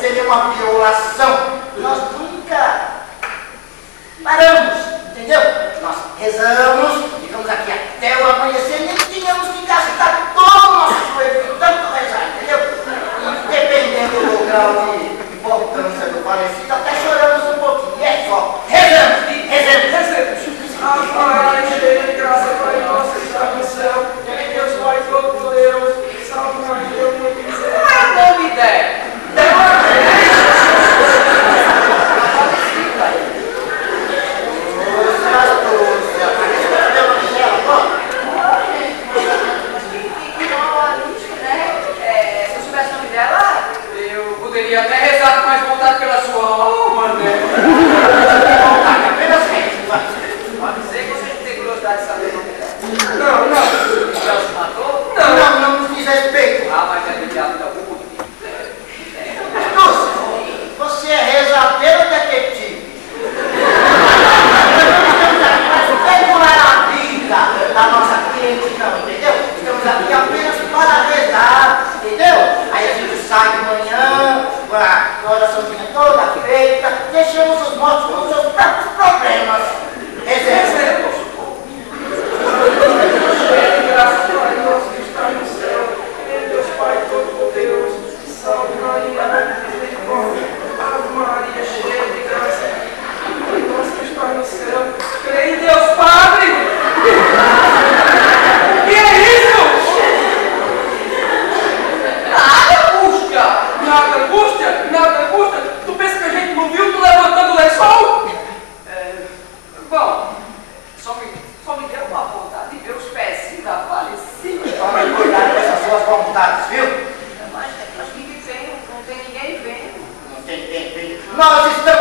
seria uma violação. Nós nunca paramos, entendeu? Nós rezamos, ficamos aqui até o amanhecer, nem tínhamos que gastar todo o nosso joelho de tanto rezar, entendeu? E dependendo do grau de importância do falecido, até choramos um pouquinho, é só. Rezamos, rezamos. Pai, cheio de graça, Pai nosso que está no céu, em Deus Pai Todo-Poderoso, salve Maria, mãe de Deus. Qual é o nome dela? E até rezar com mais vontade pela sua alma, né? Apenas reze, pode dizer que você tem curiosidade de saber o nome dela. Não. Ela se matou? Não nos diz respeito. Ah, mas é do diabo da burra. Lúcia, você é rezadeiro ou detetive? Vem lá a vida da nossa cliente, não, entendeu? Estamos aqui apenas para rezar, entendeu? Aí a gente sai de manhã, a oraçãozinha toda feita, deixamos os mortos com os seus próprios problemas. Rezemos. Graças a Deus que está no céu, em Deus Pai Todo-Poderoso, salve Maria, misericórdia, Ave Maria, cheia de graça, Pai nosso que está no céu, crê em Deus Padre. Que é isso? Nada angústia. Tu pensa que a gente não viu tu levantando o lençol? Bom, só me deu uma vontade de ver os pezinhos da falecida. Tome cuidado com essas suas vontades, viu? Mas ninguém vendo, não tem ninguém vendo. Não tem. Nós estamos